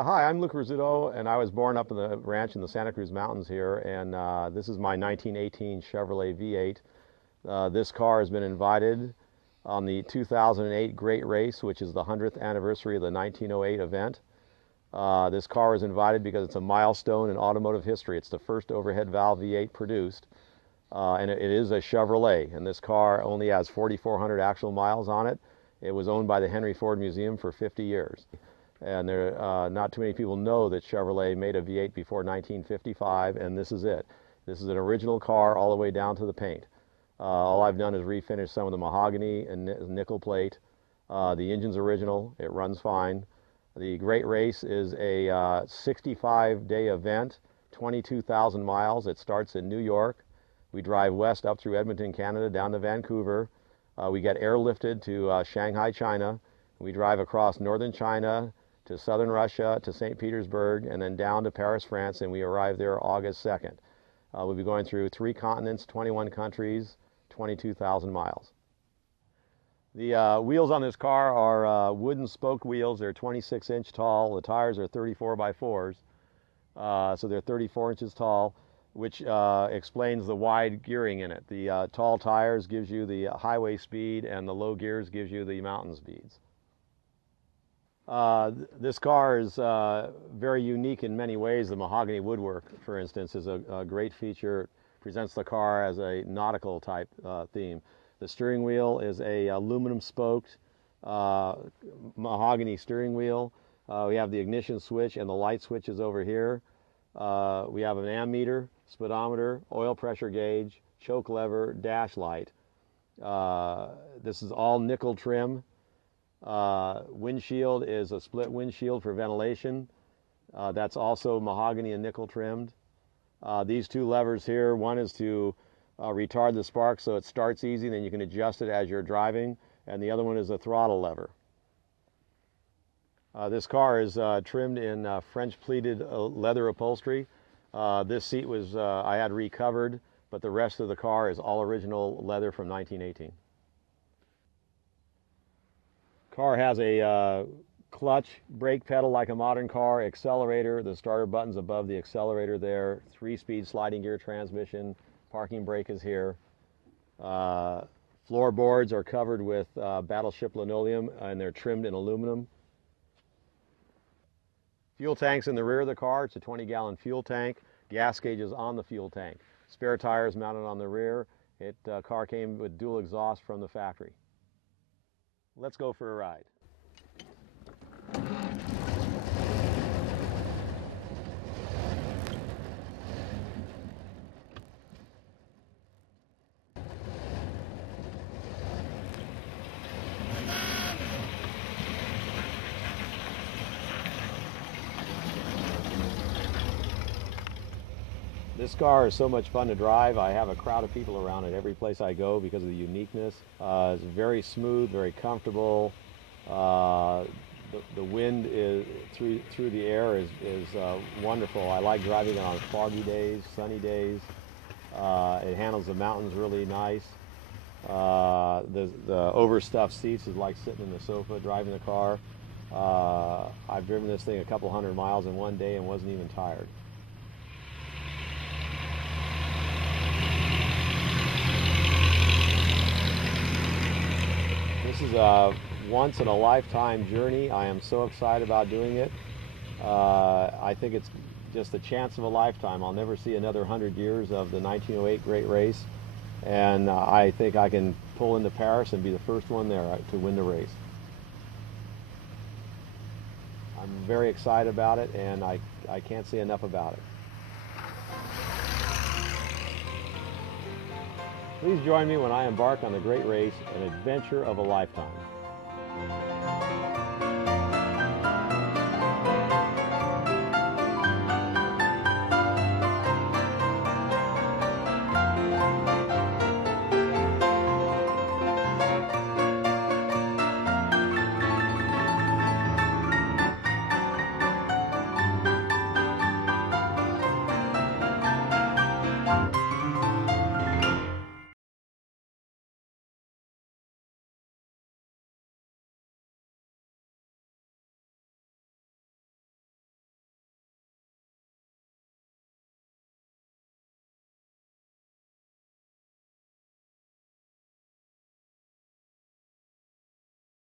Hi, I'm Luke Rizzuto, and I was born up in the ranch in the Santa Cruz Mountains here, and this is my 1918 Chevrolet V8. This car has been invited on the 2008 Great Race, which is the 100th anniversary of the 1908 event. This car is invited because it's a milestone in automotive history. It's the first overhead valve V8 produced, and it is a Chevrolet, and this car only has 4,400 actual miles on it. It was owned by the Henry Ford Museum for 50 years. And not too many people know that Chevrolet made a V8 before 1955, and this is it. This is an original car all the way down to the paint. All I've done is refinish some of the mahogany and nickel plate. The engine's original. It runs fine. The Great Race is a 65-day event, 22,000 miles. It starts in New York. We drive west up through Edmonton, Canada, down to Vancouver. We get airlifted to Shanghai, China. We drive across northern China to southern Russia, to St. Petersburg, and then down to Paris, France, and we arrive there August 2nd. We'll be going through 3 continents, 21 countries, 22,000 miles. The wheels on this car are wooden spoke wheels. They're 26-inch tall. The tires are 34 by 4s, so they're 34 inches tall, which explains the wide gearing in it. The tall tires gives you the highway speed, and the low gears gives you the mountain speeds. This car is very unique in many ways. The mahogany woodwork, for instance, is a great feature. It presents the car as a nautical type theme. The steering wheel is a aluminum spoked mahogany steering wheel. We have the ignition switch and the light switches over here. We have an ammeter, speedometer, oil pressure gauge, choke lever, dash light. This is all nickel trim. Windshield is a split windshield for ventilation. That's also mahogany and nickel trimmed. These 2 levers here, one is to retard the spark so it starts easy, then you can adjust it as you're driving, and the other one is a throttle lever. This car is trimmed in French pleated leather upholstery. This seat was I had recovered, but the rest of the car is all original leather from 1918. Car has a clutch, brake pedal like a modern car, accelerator, the starter button's above the accelerator there, 3-speed sliding gear transmission, parking brake is here. Floorboards are covered with Battleship linoleum, and they're trimmed in aluminum. Fuel tank's in the rear of the car. It's a 20-gallon fuel tank. Gas gauge is on the fuel tank. Spare tires mounted on the rear. Car came with dual exhaust from the factory. Let's go for a ride. This car is so much fun to drive. I have a crowd of people around it every place I go because of the uniqueness. It's very smooth, very comfortable. The wind is through the air is wonderful. I like driving it on foggy days, sunny days. It handles the mountains really nice. The overstuffed seats is like sitting in the sofa driving the car. I've driven this thing a couple hundred miles in one day and wasn't even tired. This is a once-in-a-lifetime journey. I am so excited about doing it. I think it's just the chance of a lifetime. I'll never see another 100 years of the 1908 Great Race, and I think I can pull into Paris and be the first one there to win the race. I'm very excited about it, and I can't say enough about it. Please join me when I embark on the Great Race, an adventure of a lifetime.